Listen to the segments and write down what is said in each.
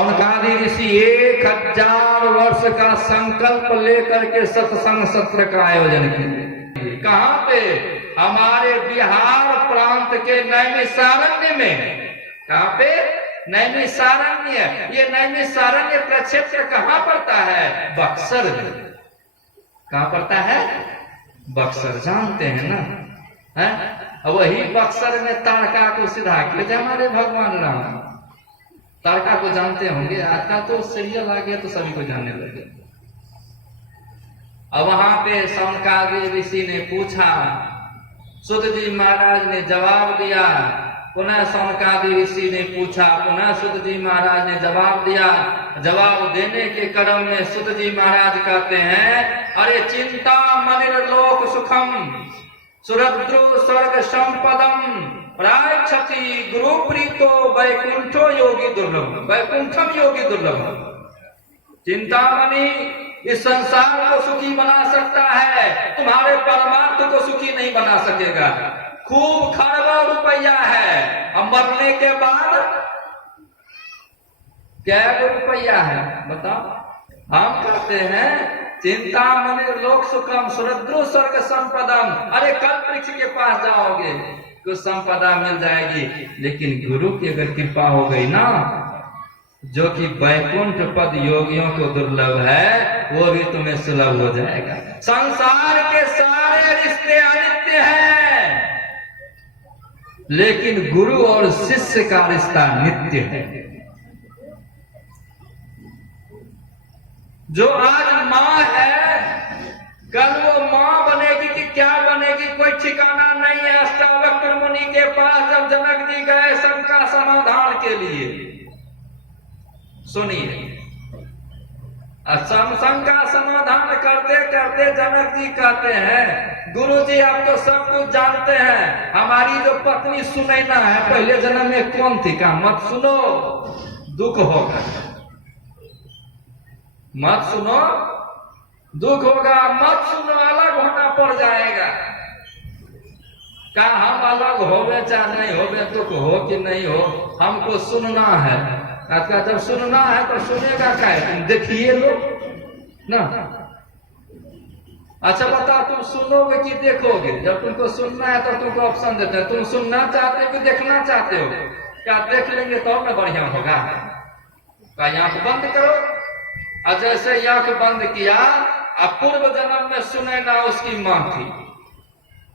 शौनकादि ऋषि 1000 वर्ष का संकल्प लेकर के सत्संग सत्र का आयोजन किए। कहाँ पे? हमारे बिहार प्रांत के नैमिषारण्य में। कहाँ पे? नैमिषारण्य। ये नैमिषारण्य प्रक्षेत्र कहाँ पड़ता है? बक्सर में। कहाँ पड़ता है? बक्सर, जानते हैं ना? है वही बक्सर में ताड़का को सिधा किए थे हमारे भगवान राम। ताड़का को जानते होंगे, आजकल तो सीरियल आ गया तो सभी को जानने लगे। अब वहां पे शौनकादि ऋषि ने पूछा, सुत जी महाराज ने जवाब दिया, पुनः शौनकादि ऋषि ने पूछा, पुनः सुत जी महाराज ने जवाब दिया। जवाब देने के क्रम में सुत जी महाराज कहते हैं, अरे चिंता मनिर्लोक सुखम सुरद्रु स्वर्ग संपदम प्रायच्छति गुरु प्रीतो वैकुंठो योगी दुर्लभ, वैकुंठम योगी दुर्लभ। चिंतामणि इस संसार को सुखी बना सकता है, तुम्हारे परमार्थ को सुखी नहीं बना सकेगा। खूब खरबों रुपया है, अब मरने के बाद क्या रुपया है बताओ? हम कहते हैं चिंतामणि लोक सुखम सुरद्रु स्वर्ग संपदम। अरे कल्प वृक्ष के पास जाओगे कुछ संपदा मिल जाएगी, लेकिन गुरु की अगर कृपा हो गई ना, जो कि वैकुंठ पद योगियों को दुर्लभ है, वो भी तुम्हें सुलभ हो जाएगा। संसार के सारे रिश्ते अनित्य हैं, लेकिन गुरु और शिष्य का रिश्ता नित्य है। जो आज माँ है, कल वो माँ बनेगी कि क्या बनेगी कोई ठिकाना नहीं है। अष्टावक्र मुनि के पास जब जनक जी गए शंका समाधान के लिए, सुनिए, शंका समाधान करते करते जनक जी कहते हैं, गुरु जी आप तो सब कुछ जानते हैं, हमारी जो पत्नी सुनैना है पहले जन्म में कौन थी? का मत सुनो, दुख होगा। मत सुनो, दुख होगा। मत सुनो, अलग होना पड़ जाएगा। क्या हम अलग होवे चाहे नहीं होवे, दुख हो कि नहीं हो, हमको सुनना है। आपका जब सुनना है तो सुनेगा क्या है? तुम देखिए लो ना। अच्छा बताओ, तुम सुनोगे कि देखोगे? जब तुमको सुनना है तो तुमको ऑप्शन देते हैं, तुम सुनना चाहते हो कि देखना चाहते हो? क्या देख लेंगे तो ना बढ़िया होगा? क्या आंख बंद करो, और जैसे आंख बंद किया, अब पूर्व जन्म में सुनैना उसकी मां थी।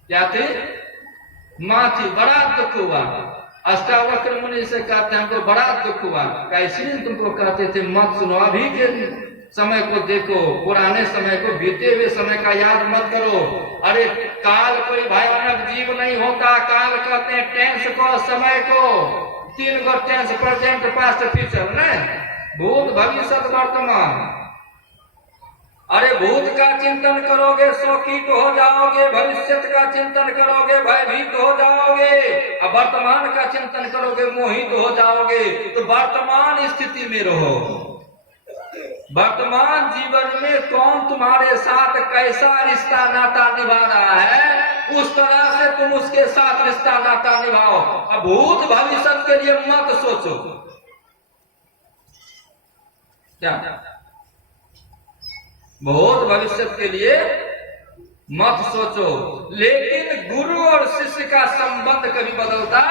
क्या थी? मां थी। बड़ा दुख हुआ। अष्टावक्र मुनि से कहते हैं हमको बड़ा दुख हुआ। इसलिए तुमको कहते थे मत सुनो, अभी के समय को देखो, पुराने समय को, बीते हुए समय का याद मत करो। अरे काल कोई भयानक जीव नहीं होता। काल कहते हैं टेंस को, समय को, 3 गो टेंस, प्रेजेंट पास्ट फ्यूचर न, भूत भविष्य वर्तमान। अरे भूत का चिंतन करोगे शोकित हो जाओगे, भविष्य का चिंतन करोगे भयभीत हो जाओगे, और वर्तमान का चिंतन करोगे मोहित हो जाओगे। तो वर्तमान स्थिति में रहो। वर्तमान जीवन में कौन तुम्हारे साथ कैसा रिश्ता नाता निभा रहा है, उस तरह से तुम उसके साथ रिश्ता नाता निभाओ। अब भूत भविष्य के लिए मत सोचो। क्या? बहुत भविष्य के लिए मत सोचो। लेकिन गुरु और शिष्य का संबंध कभी बदलता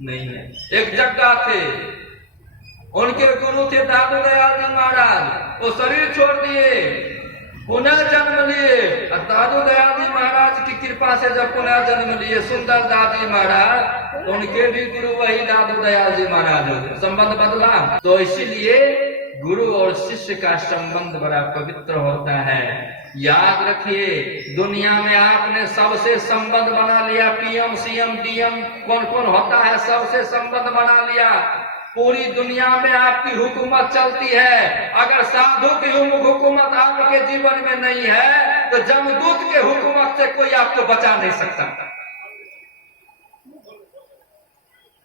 नहीं है। एक जग्गा थे, उनके गुरु थे दादू दयाल जी महाराज। वो शरीर छोड़ दिए, पुनः जन्म लिए। दादू दयाल जी महाराज की कृपा से जब पुनः जन्म लिए सुंदर दादी महाराज, उनके भी गुरु वही दादू दयाल जी महाराज हो। संबंध बदला। तो इसीलिए गुरु और शिष्य का संबंध बड़ा पवित्र होता है। याद रखिए, दुनिया में आपने सबसे संबंध बना लिया, पीएम सीएम डीएम कौन कौन होता है, सबसे संबंध बना लिया। पूरी दुनिया में आपकी हुकूमत चलती है। अगर साधु की हुकूमत आपके जीवन में नहीं है, तो जमदूत के हुकूमत से कोई आपको बचा नहीं सकता।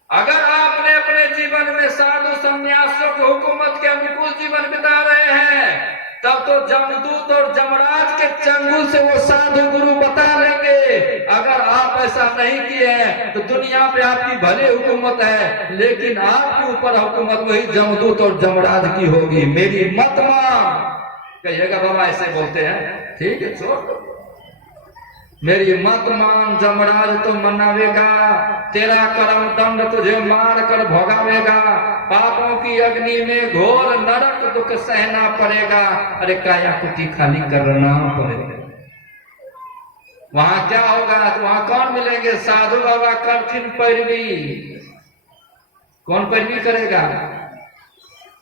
अगर आपने अपने जीवन में साधु संन्यासियों की हुकूमत के अनुकूल जीवन बिता रहे हैं, तब तो जमदूत और जमराज के चंगुल से वो साधु गुरु बता लेंगे। अगर आप ऐसा नहीं किए हैं तो दुनिया पे आपकी भले हुकूमत है, लेकिन आपके ऊपर हुकूमत वही जमदूत और जमराज की होगी, मेरी मत मान। कहिएगा बाबा ऐसे बोलते हैं, ठीक है छोड़, मेरी मत मान, जमराज तो मनावेगा, तेरा कर्म दंड तुझे मार कर भोगावेगा, पापों की अग्नि में घोर नरक दुख सहना पड़ेगा। अरे काया कुटी खाली करना पड़ेगा। वहां क्या होगा, तो वहां कौन मिलेंगे? साधु बाबा कठिन पैरवी। कौन पैरवी करेगा?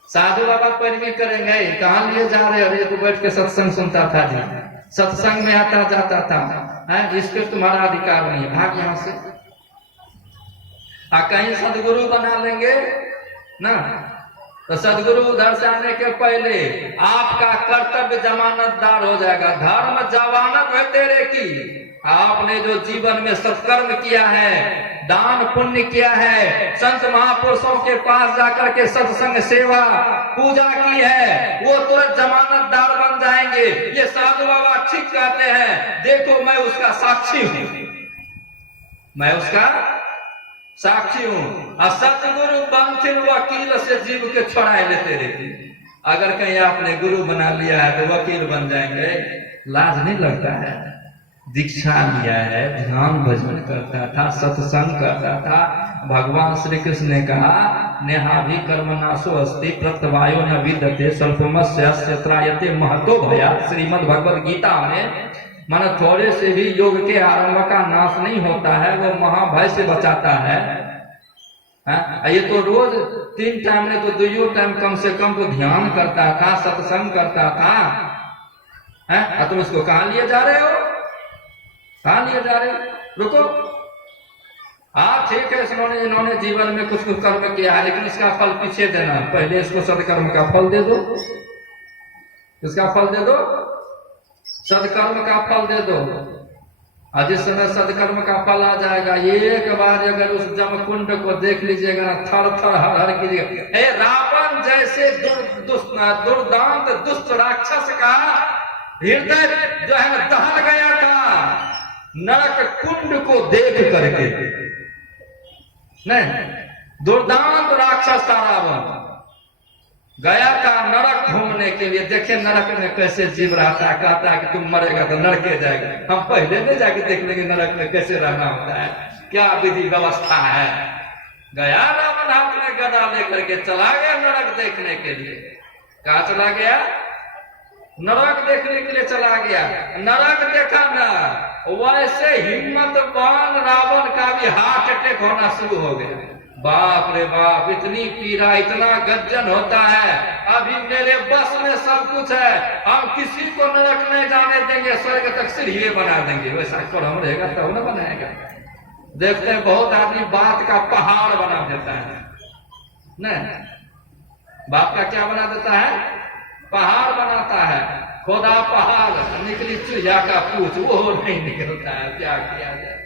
साधु बाबा पैरवी करेंगे। कहां लिए जा रहे? अरे तो बैठ के सत्संग सुनता था जी, सत्संग में आता जाता था, है इस पे तुम्हारा अधिकार नहीं है, भाग यहां से। कहीं सदगुरु बना लेंगे ना, तो सदगुरु उधर से आने के पहले आपका कर्तव्य जमानतदार हो जाएगा। धर्म जमानत है तेरे की। आपने जो जीवन में सत्कर्म किया है, दान पुण्य किया है, संत महापुरुषों के पास जाकर के सत्संग सेवा पूजा की है, वो तुरंत जमानतदार बन जाएंगे। ये साधु बाबा ठीक कहते हैं, देखो मैं उसका साक्षी हूं, मैं उसका साक्षी हूं। और सतगुरु बनथिन वकील से जीव के छुड़ाए लेते रहते। अगर कहीं आपने गुरु बना लिया है तो वकील बन जाएंगे, लाज नहीं लगता है? दीक्षा लिया है, ध्यान भजन करता था, सत्संग करता था। भगवान श्री कृष्ण ने कहा, नेहाभि कर्मनाशो अस्ति प्रत्यवायो न विद्यते स्वल्पमस्य त्रायते महतो भयात्। श्रीमद् भगवद गीता में मन थोड़े से भी योग के आरंभ का नाश नहीं होता है, वो महाभय से बचाता है। ये तो रोज 3 टाइम नहीं तो 2 टाइम कम से कम तो ध्यान करता था, सत्संग करता था। तुम इसको कहां लिए जा रहे हो? कहां लिए जा रहे हो? रुको। ठीक है, इन्होंने जीवन में कुछ कर्म किया है, लेकिन इसका फल पीछे देना। पहले इसको सदकर्म का फल दे दो, इसका फल दे दो, सदकर्म का फल दे दो। और जिस समय सदकर्म का फल आ जाएगा, एक बार अगर उस जमकुंड को देख लीजिएगा ना, थर थर हर हर कीजिएगा। रावण जैसे दुर्दांत दुष्ट राक्षस का हृदय जो है ना दहल गया था नरक कुंड को देख करके। नहीं, दुर्दांत राक्षस था रावण, गया था नरक घूमने के लिए। देखे नरक में कैसे जीव रहता है, कहता है कि तुम मरेगा तो नरके जाएगा। हम पहले नहीं जाके देख लेंगे नरक में कैसे रहना होता है, क्या विधि व्यवस्था है। गया रावण हाथ में गदा लेकर के चला गया नरक देखने के लिए। कहा चला गया? नरक देखने के लिए चला गया। नरक देखा ना, वैसे हिम्मतवान रावण का भी हार्ट अटैक होना शुरू हो गया। बाप रे बाप, इतनी पीड़ा, इतना गर्जन होता है, अभी मेरे बस में सब कुछ है, हम किसी को नरक नहीं जाने देंगे, स्वर्ग तक सीढ़ी बना देंगे। वैसा कर्म रहेगा तब न बनाएगा। देखते हैं बहुत आदमी बात का पहाड़ बना देता है। नहीं, बात का क्या बना देता है? पहाड़ बनाता है। खुदा पहाड़, निकली चूहिया का पूछ, वो नहीं निकलता है। क्या किया जाए?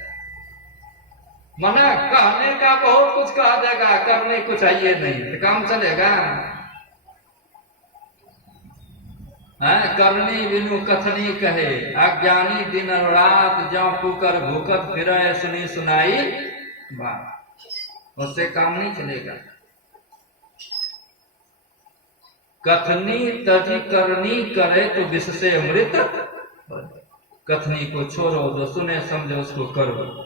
मना कहने का बहुत कुछ कह देगा, करने को चाहिए नहीं, तो काम चलेगा? करनी बिनु कथनी कहे, अज्ञानी दिन और रात ज्यों कुकर भूकत फिरे सुनी सुनाई बात, उससे काम नहीं चलेगा। कथनी तजी करनी करे तो विष से अमृत। कथनी को छोड़ो, जो सुने समझे उसको करो।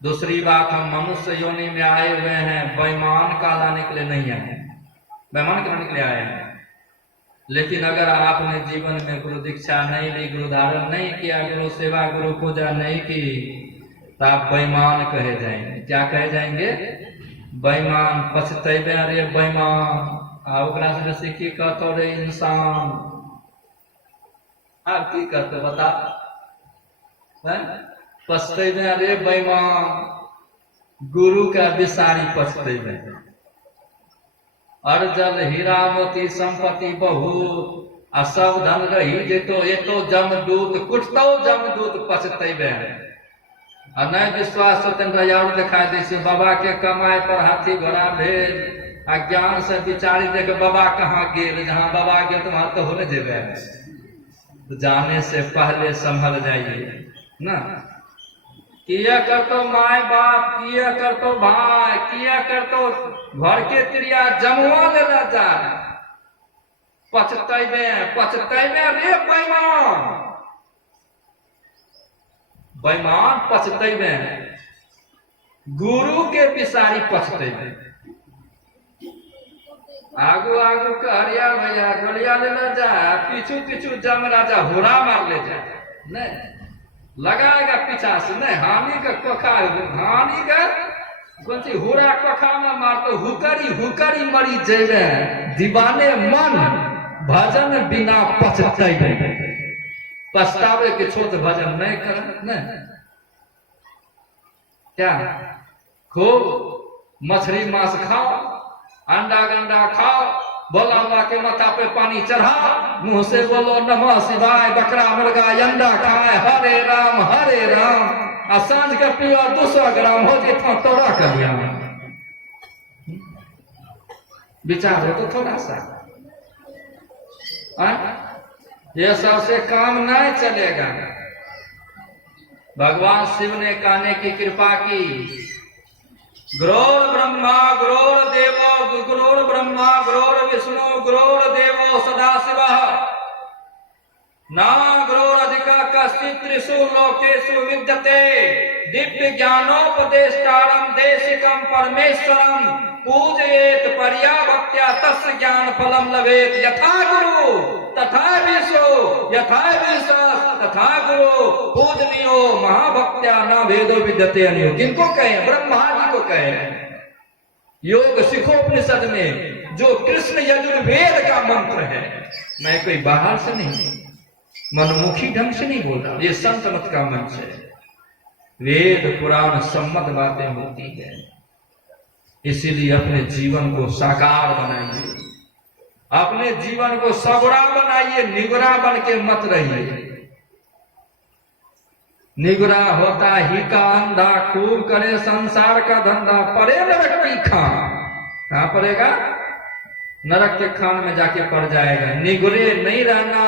दूसरी बात, हम मनुष्य योनि में आए हुए हैं, बेईमान कहलाने के लिए नहीं आए, बेईमान कहलाने के लिए आए हैं। लेकिन अगर आपने जीवन में गुरु दीक्षा नहीं ली, गुरु धारण नहीं किया, गुरु सेवा गुरु पूजा नहीं की, तो आप बेईमान कहे जाएंगे। क्या कहे जाएंगे? बेईमान। पछतेबे, अरे बेईमान, ओकरा से सीखी कहते रे इंसान। आप की कहते बता? पछतेबे, अरे बेईमान, गुरु का विसारी पछतेबे। अर्जल हीरा मोती संपत्ति बहुत, आ सब धन रही जेतो एतो जमदूत, कुटतो जमदूत पछतेबे। आ नहीं विश्वास हो तेन और दिखाई दे से बाबा के कमाए पर हाथी घोड़ा भेल, अज्ञान से विचारी देख बाबा कहाँ गेल, जहाँ बाबा गेल तो वहां तो हो न जेबे। तो जाने से पहले संभल जाइए ना। किया करतो माय बाप, किया करतो भाई, किया करतो घर के त्रिया जमुआ ले जा, पछतैबे पछतैबे रे बेईमान, बेईमान पछतैबे, गुरु के पिसारी पछतैबे। आगू आगू कहरिया भैया गोलिया ले जा, पीछू पीछू जम राजा हुरा मार ले जा, नहीं लगाएगा पीछा से, नहीं हानि का कोखा, हानि का कौन सी हुरा कोखा में मारतो, हुकरी हुकरी मरी जेबे, दीवाने मन भजन बिना पछतैबे, पछतावे के छोट भजन नहीं कर, नहीं क्या खूब मछली मांस खाओ, अंडा गंडा खाओ, बोला अल्लाह के माथा पे पानी चढ़ाओ, मुंह से बोलो नमः शिवाय, बकरा मुर्गा अंडा खाए, हरे राम और सांझ का पियो 200 ग्राम हो जितना तोड़ा कर लिया। विचार हो तो थोड़ा सा, ये सबसे काम नहीं चलेगा। भगवान शिव ने कहने की कृपा की, गुरोर ब्रह्मा गुरोर देवो, गुरोर ब्रह्मा गुरोर विष्णु गुरोर देवो सदाशिवः, ना गुरोरधिका कश्चित् त्रिषु लोकेषु विद्यते, दिव्य ज्ञानोपदेष्टारं देशिकं परमेश्वरं पूजयेत पर्या भक्त्या तस्य ज्ञान फलम लभेत, यथा गुरु तथा विष्णु यथा विश्वास तथा गुरु पूजनीयो महाभक्त्या न भेदो विद्यते अन्यो। किनको कहे? ब्रह्मा जी को कहे। योग शिखोपनिषद में जो कृष्ण यजुर्वेद का मंत्र है, मैं कोई बाहर से नहीं, मनमुखी ढंग से नहीं बोल रहा, ये संत मत का मंच है। वेद पुराण सम्मत बातें होती है, इसीलिए अपने जीवन को साकार बनाइए, अपने जीवन को सबरा बनाइए, निगुरा बन के मत रहिए। निगुरा होता ही का अंधा, खूब करे संसार का धंधा, पड़े नरक की खान। कहां पड़ेगा? नरक के खान में जाके पड़ जाएगा। निगुरे नहीं रहना,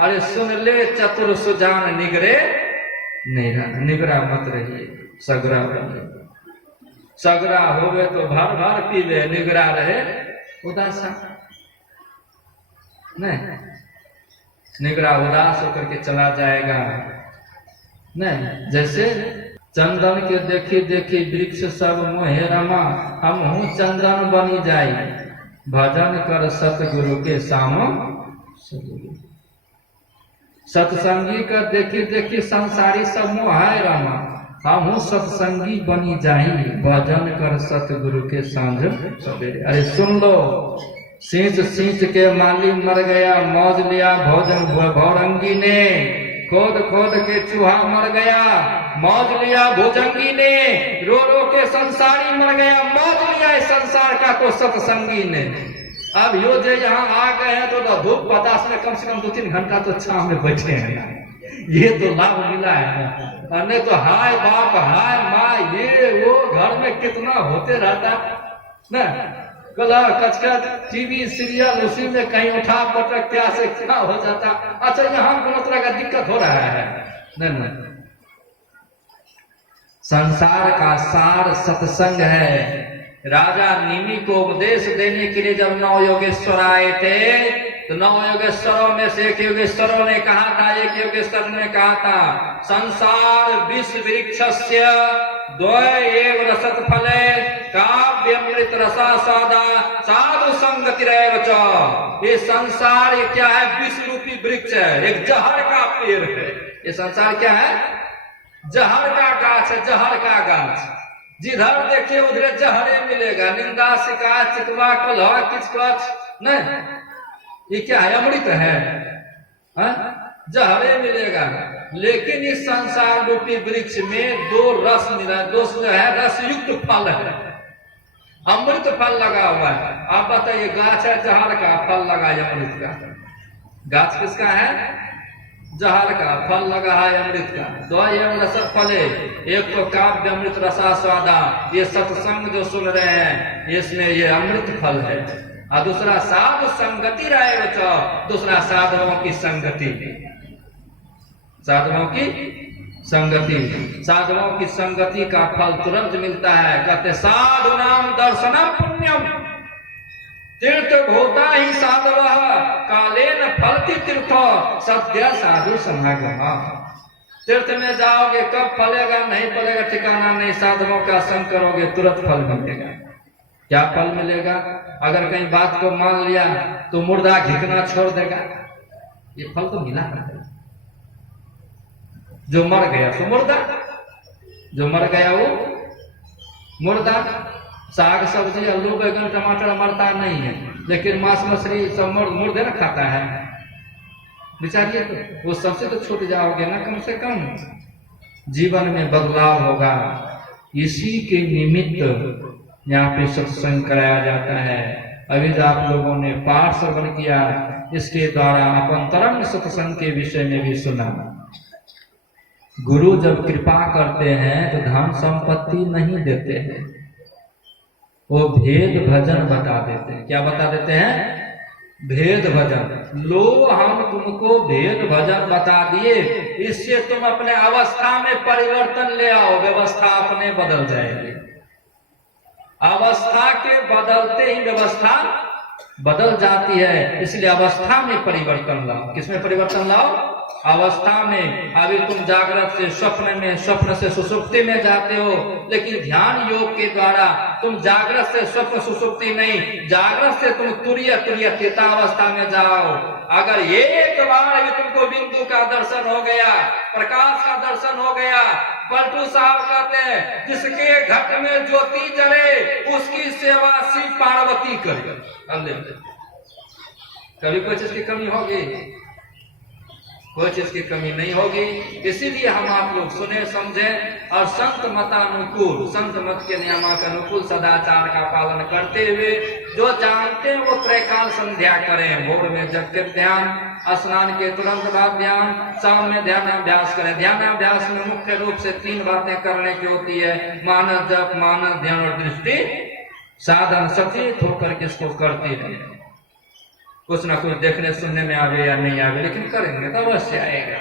अरे सुन ले चतुर सुजान, निगरे नहीं रहना, निगरा मत रहिए, सगरा बनिए। सगरा होवे तो भर भर पीवे, निगरा रहे उदासा नहीं, निगरा उदास होकर के चला जाएगा। नहीं, जैसे चंदन के देखी देखी वृक्ष सब मोहे रमा, हम हूँ चंदन बनी जाई, भजन कर सतगुरु के सामो। सत्संगी का देखी देखी संसारी सब मोहाय रमा, हम हूँ सत्संगी बनी जाई, भजन कर सतगुरु के सांझ सवेरे। अरे सुन लो, सींच सींच के माली मर गया, मौज लिया भोजन भौरंगी ने, खोद खोद के चूहा मर गया, मौज लिया भुजंगी ने, रो रो के संसारी मर गया, मौज लिया इस संसार का तो सत्संगी ने। अब यो जो यहाँ आ गए हैं तो धूप बतास में कम से कम 2-3 घंटा तो छांव में बैठे हैं, ये तो लाभ मिला है। नहीं तो हाय बाप हाय माँ ये वो घर में कितना होते रहता ना, कलर कचकच टीवी सीरियल, उसी में कहीं उठा पटक क्या से क्या हो जाता। अच्छा यहाँ कोनो तरह का दिक्कत हो रहा है? नहीं, संसार का सार सत्संग है। राजा निमि को उपदेश देने के लिए जब 9 योगेश्वर आए थे, तो 9 योगेश्वरों में से एक योगेश्वरों ने कहा था, एक योगेश्वर ने कहा था, संसार विष वृक्षस्य द्वय रसत फले काव्यमृत रसा सादा साधु संगतिरेव च। ये संसार ये क्या है? विष रूपी वृक्ष है, एक जहर का पेड़ है। ये संसार क्या है? जहर का गाछ है, जहर का गाछ। जिधर देखिए उधर जहरे मिलेगा, निंदा शिकायत चिकवा कलह किचकच नहीं, ये क्या है? अमृत है, जहरे मिलेगा। लेकिन इस संसार रूपी वृक्ष में 2 रस मिला, 2 है रसयुक्त फल है, अमृत फल लगा हुआ है। आप बताइए, गाछ है जहर का, फल लगा है अमृत का। गाछ किसका है? जहर का, फल लगा है अमृत का। 2 एवं रसत फले, एक तो काव्य अमृत रसा स्वादा, ये सत्संग जो सुन रहे हैं इसमें ये अमृत फल है। और दूसरा साधु संगति रहे बच्चों, दूसरा साधुओं की संगति, साधुओं की संगति, साधुओं की संगति का फल तुरंत मिलता है। कहते साधु नाम दर्शनम पुण्यम तीर्थ भूता ही साधव कालेन फलति तीर्थ सद्य साधु समागम। तीर्थ में जाओगे कब फलेगा नहीं फलेगा ठिकाना नहीं, साधुओं का संग करोगे तुरंत फल मिलेगा। क्या फल मिलेगा? अगर कहीं बात को मान लिया तो मुर्दा घिकना छोड़ देगा, ये फल तो मिला नहीं। जो मर गया सो मुर्दा, जो मर गया वो मुर्दा। साग सब्जी आलू बैगन टमाटर मरता नहीं है, लेकिन मांस मछली सब मुर्दे ना खाता है। विचारिए तो वो सबसे तो छूट जाओगे ना कम से कम। जीवन में बदलाव होगा, इसी के निमित्त यहाँ पे सत्संग कराया जाता है। अभी जो आप लोगों ने पाठ श्रवण किया, इसके द्वारा अपंतरम सत्संग के विषय में भी सुना। गुरु जब कृपा करते हैं तो धन संपत्ति नहीं देते हैं, वो भेद भजन बता देते हैं। क्या बता देते हैं? भेद भजन। लो हम तुमको भेद भजन बता दिए, इससे तुम अपने अवस्था में परिवर्तन ले आओ, व्यवस्था अपने बदल जाएगी। अवस्था के बदलते ही व्यवस्था बदल जाती है, इसलिए अवस्था में परिवर्तन लाओ। किसमें परिवर्तन लाओ? अवस्था में। अभी तुम जागृत से स्वप्न में, स्वप्न से सुसुप्ति में जाते हो, लेकिन ध्यान योग के द्वारा तुम जागृत से स्वप्न सुसुप्ति नहीं, जागृत से तुम तुरीय तुरीय चेता अवस्था में जाओ। अगर एक बार भी तुमको बिंदु का दर्शन हो गया, प्रकाश का दर्शन हो गया, पलटू साहब कहते हैं जिसके घट में ज्योति जले उसकी सेवा शिव पार्वती करे। कभी कोई चीज की कमी होगी? कोई चीज की कमी नहीं होगी। इसीलिए हम आप लोग सुने समझे और संत मतानुकूल, संत मत के नियमानुकूल सदाचार का पालन करते हुए जो जानते हैं वो त्रैकाल संध्या करें। भोर में जग के ध्यान, स्नान के तुरंत बाद ध्यान, शाम में ध्यानाभ्यास करें। ध्यानाभ्यास में मुख्य रूप से 3 बातें करने की होती है, मानस जप, मानस ध्यान और दृष्टि साधन। सचेत होकर किसको करते रहे। कुछ ना कुछ देखने सुनने में आवे या नहीं आवे, लेकिन करेंगे तो अवश्य आएगा।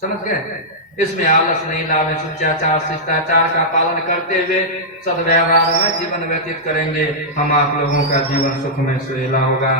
समझ गए? इसमें आलस नहीं लावे, शिष्टाचार शिष्टाचार का पालन करते हुए सद्व्यवहार में जीवन व्यतीत करेंगे। हम आप लोगों का जीवन सुखमय सुहेला होगा।